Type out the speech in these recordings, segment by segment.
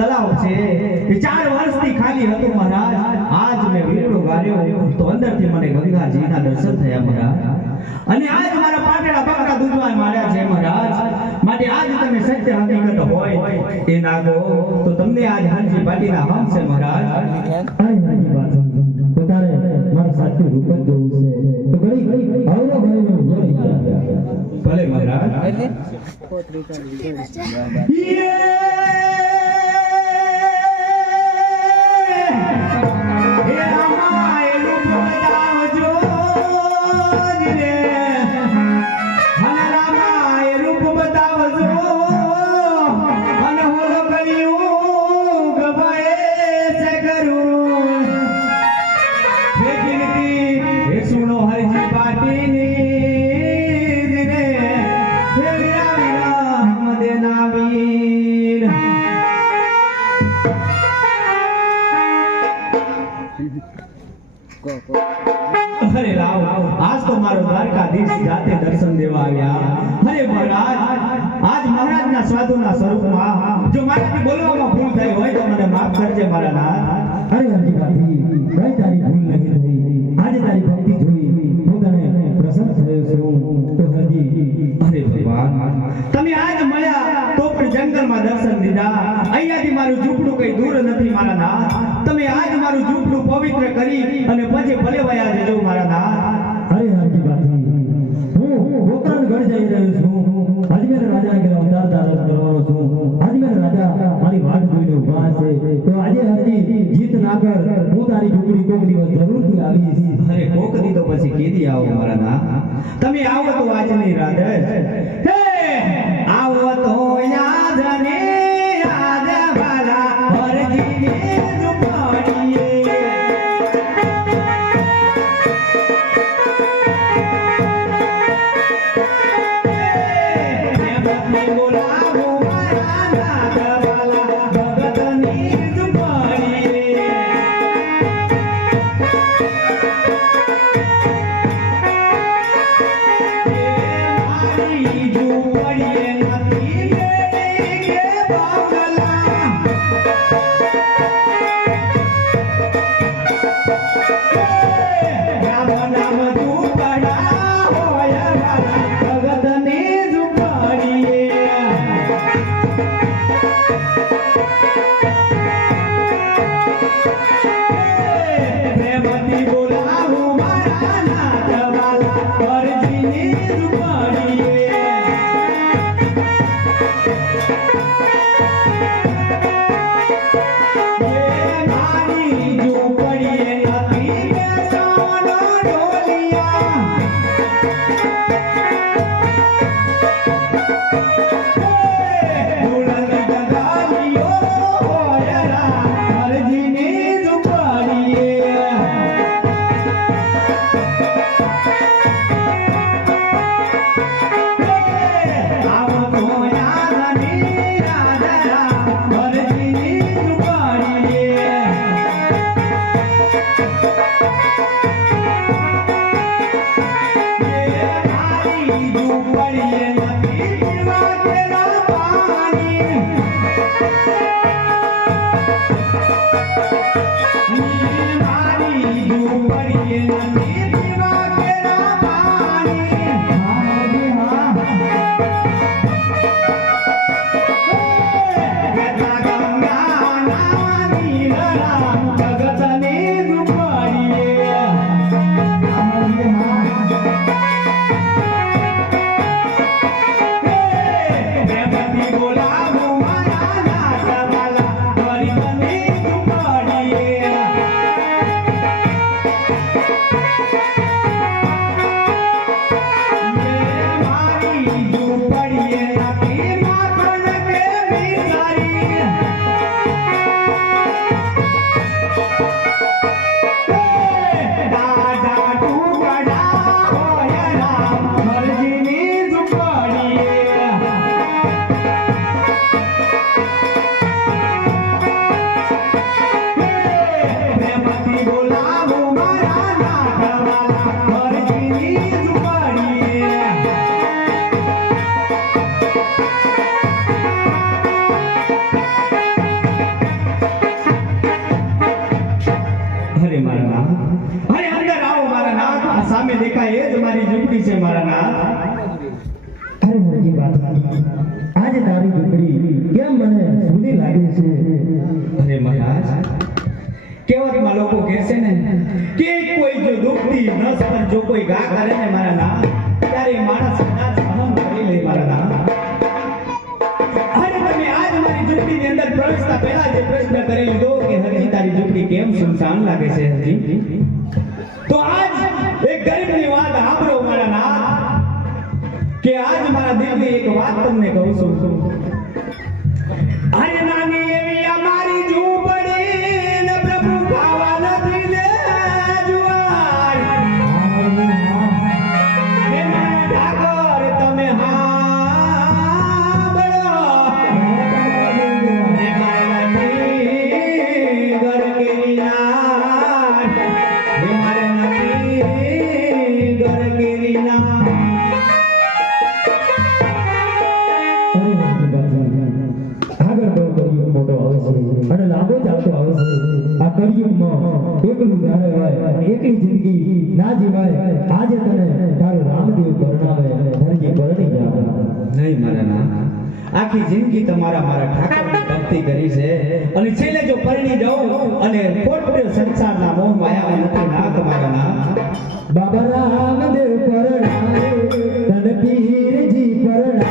તલાવ છે એ 4 વર્ષથી ખાલી હતું મહારાજ. આજ મેં વીરડો ગાર્યો તો અંદરથી મને ગંગાજીના દર્શન થયા મહારાજ. અને આજ મારા પાટેલા બકરા દૂધવા માર્યા છે મહારાજ. માટે આજ તમે સત્ય હકીકત હોય એ નાગો તો તમને આજ હાજી પાટીના હમ છે મહારાજ. હાજી વાત તો તારે મારું સાચું રૂપ જ જોવું છે તો ઘડી આવરો ભાઈનો બોલી ભલે મહારાજ. અરે રાવ આજ તો મારો દ્વારકાધીશ જાતે દર્શન દેવા આવ્યા. અરે મહારાજ આજ મહારાજના સાધુના સ્વરૂપમાં જો મારાથી બોલવામાં ભૂલ થઈ હોય તો મને માફ કરજે મારા નાથ. અરે હરજી બાધી કઈ તારી ભૂલ નહીં થઈ. આજે તારી ભક્તિ જોઈ હું તને પ્રસન્ન થયો છું તો હરજી. અરે ભગવાન તમે આજ મળ્યા તો પણ જંગલમાં દર્શન દીધા. અહીંયાથી મારું ઝૂંપડું કઈ દૂર નથી મારા નાથ. તમે આજ મારું ઝૂંપડું પવિત્ર કરી અને પછી ભલે વયા જજો મારા નાથ. અરે હરજી બાધી હું ગોકર્ણગઢ જઈ રહ્યો છું. અજમેર રાજાને ઘરે અવતાર ધારણ કરવાનો છું. અજમેર રાજા મારી વાટ જોઈને ઊભા છે તો આજે હરજી જીત ના કર હું તારી ઝૂંપડી કોક દિવસ જરૂરથી આવીશ. અરે કોક દી તો પછી કીધી આવો મારા નાથ. તમે આવો તો આજ નહીં રાત હે આવો તો યાદ ને યાદ વાલા હરજીને ઝૂંપડીએ. બોલાવો મારા નાથ વાલા ભગતની ઝૂંપડીએ. સામે દેખાય એ જ મારી ઝૂંપડી છે મારા નાથ. અરે હરજી વાત આજે તારી ઝૂંપડી કેમ મને જુદી લાગે છે? અરે મહારાજ, કહેવતમાં લોકો કહેશે ને કે કોઈ જો દુખતી નસ પર જો કોઈ ઘા કરે ને મારા નાથ, ત્યારે એ માણસ કદાચ સહન કરી લે મારા નાથ. અરે તમે આજ મારી ઝૂંપડીની અંદર પ્રવેશતા પહેલા જે પ્રશ્ન કરી લીધો કે હરજી તારી ઝૂંપડી કેમ સુનસાન લાગે છે હરજી, તો આજ એક ગરીબની વાત સાંભળો મારા નાથ, કે આજ મારા દિલની એક વાત તમને કહું છું. અરે નાની એવી અમારી ઝૂંપડી ને પ્રભુ ખાવા નથી દે જુવાર. હે મારા ઠાકોર તમે સાંભળો, હે મારા નથી ઘર કેરી ના, હે મારા નથી ઘર કેરી ના. આગળ બહુ કળિયુગ મોટો આવશે અને લાંબો ચાલતો આવશે. આ કળિયુગમાં એકલું જ્યારે હોય અને એકલી જિંદગી ના જીવાય. આજે તને તારો રામદેવ પરણાવે, હરજી પરણી જા. નહીં મારા નાથ, આખી જિંદગી તમારા મારા ઠાકોરની ભક્તિ કરી છે અને છેલ્લે જો પરણી જાઉં અને ખોટો સંસારના મોહ માયામાં નથી નાથ મારા નાથ. બાબા રામદેવ પરણાવે, તને પીરજી પરણાવે.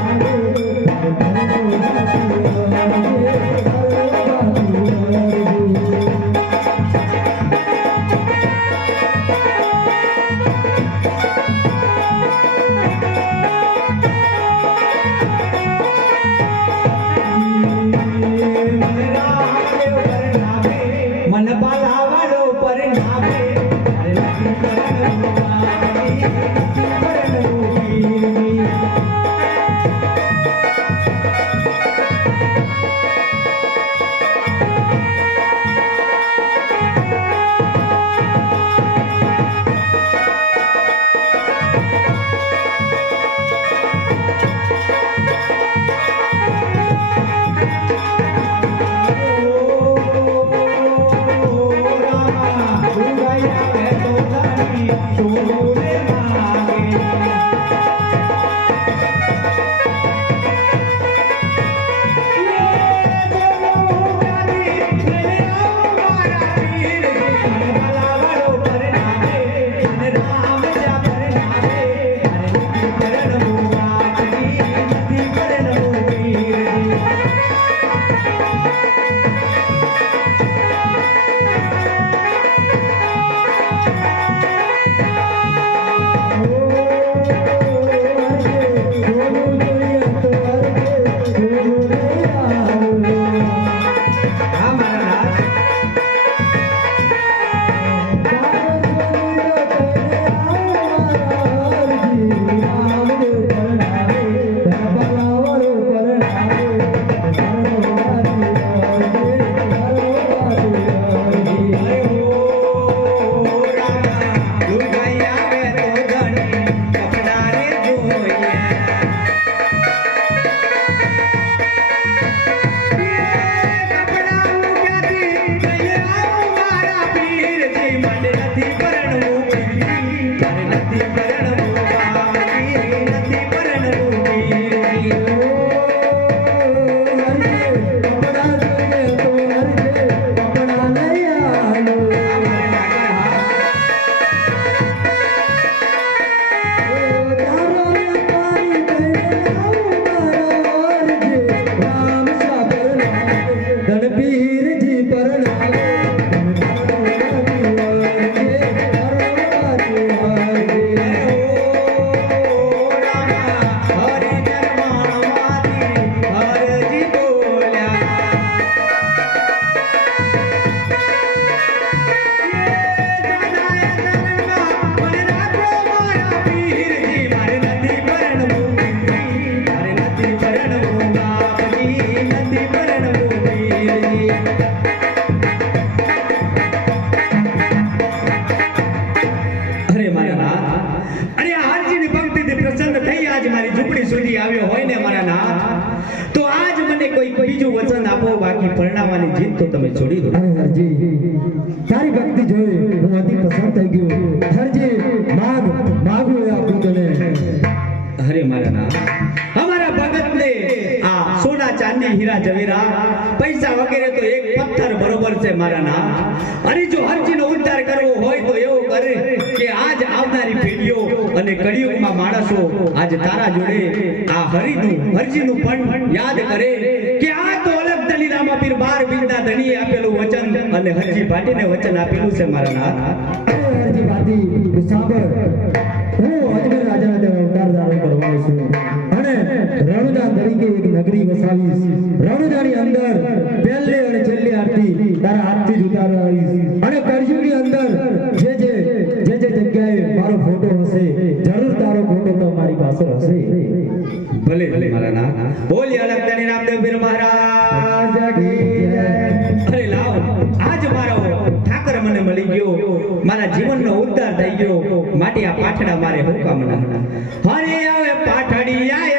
મન પાલાવાળો પરણાવે, અરે નથી પરણવું, બીજું વચન આપો, બાકી પરણાવવાની જીત તો તમે છોડી દો. અરે હરજી, તારી ભક્તિ જોઈ હું અતિ પસંદ થઈ ગયો. હરજી, માગું એ આપું તને અરે મારા નાથ, અમારા ભગતને આ સોના ચાંદી હીરા જવેરા પૈસા વગેરે તો એક પથ્થર બરોબર છે મારા નાથ. અને જો હરજીનો ઉદ્ધાર કરવો હોય તો એવો કરે કે આજ આવનારી પેઢીઓ અને કળિયુગમાં માણસો આજ તારા જોડે આ હરજીનું પણ યાદ કરે કે આ તો અલગ દલીલામાં પીર 12 બીજના ધણીએ આપેલું વચન અને હરજી ભાટીને વચન આપેલું છે મારા નાથ. હરજી ભાતી તું સાંભળ, હું અજમેર રાજાના ત્યાં અવતાર ધારણ કરવાનો છું અને રણુજા તરીકે એક નગરી વસાવીશ. રણુજાની અંદર પહેલે અને છેલ્લી આરતી તારા હાથથી જ ઉતારવાવીશ અને કળિયુગની અંદર જે જગ્યાએ મારો ફોટો હશે જરૂર તારો ફોટો તો મારી પાસે હશે. ભલે ભલે મારા નાથ. બોલી અલગ ધણી રામદેવ પીર મહારાજ કી જય. અરે લાવ, આજ મારો ઠાકર મને મળી ગયો, મારા જીવનનો ઉદ્ધાર થઈ ગયો, માટે આ પાઠડા મારે હુકમના. અરે હવે પાઠડી આય